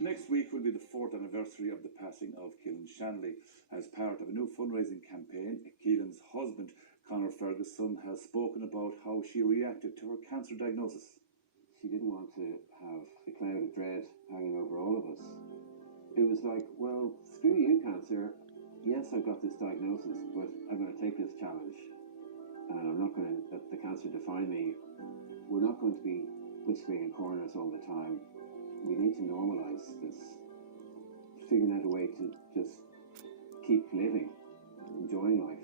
Next week will be the 4th anniversary of the passing of Keelin Shanley. As part of a new fundraising campaign, Keelin's husband, Conor Ferguson, has spoken about how she reacted to her cancer diagnosis. She didn't want to have a cloud of dread hanging over all of us. It was like, well, screw you, cancer. Yes, I've got this diagnosis, but I'm going to take this challenge. And I'm not going to let the cancer define me. We're not going to be whispering in corners all the time. We need to normalize this, figuring out a way to just keep living, enjoying life.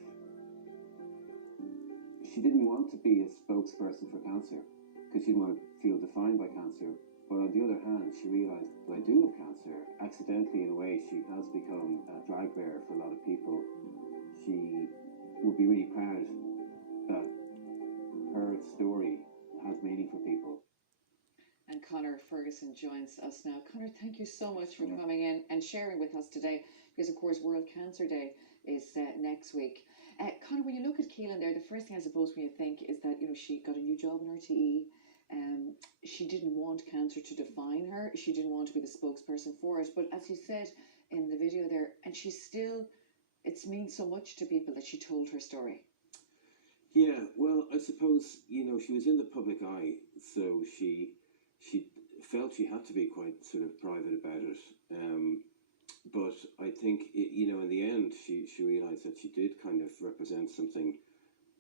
She didn't want to be a spokesperson for cancer because she didn't want to feel defined by cancer. But on the other hand, she realised that I do have cancer. Accidentally, in a way, she has become a flag bearer for a lot of people. She would be really proud that her story has meaning for people. And Conor Ferguson joins us now. Conor, thank you so much for coming in and sharing with us today, because of course World Cancer Day is next week. Conor, when you look at Keelin there, the first thing I suppose when you think is that, you know, she got a new job in RTE. She didn't want cancer to define her. She didn't want to be the spokesperson for it. But as you said in the video there, and she still, it means so much to people that she told her story. Yeah, well, I suppose, you know, she was in the public eye, so she felt she had to be quite sort of private about it. But I think, you know, in the end, she realised that she did kind of represent something,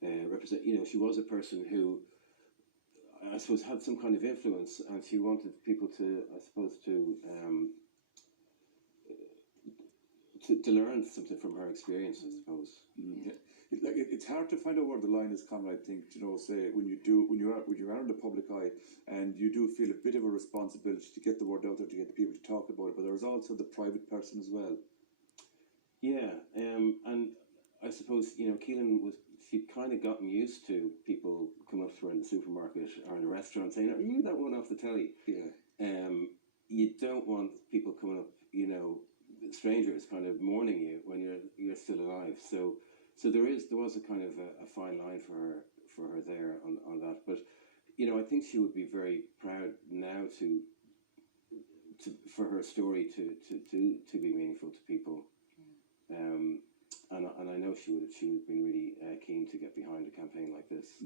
you know, she was a person who, I suppose, had some kind of influence, and she wanted people to, I suppose, to learn something from her experience, I suppose. Yeah. It's hard to find out where the line is coming, I think, you know, say when you are in the public eye and you do feel a bit of a responsibility to get the word out there, to get the people to talk about it, but there's also the private person as well. Yeah, and I suppose, you know, Keelin she'd kind of gotten used to people coming up to her in the supermarket or in a restaurant saying, "Are you that one off the telly?" Yeah. You don't want people coming up, you know, strangers kind of mourning you when you're still alive. So there was a kind of a fine line for her there on that. But you know, I think she would be very proud now for her story to be meaningful to people. And I know she would have been really keen to get behind a campaign like this.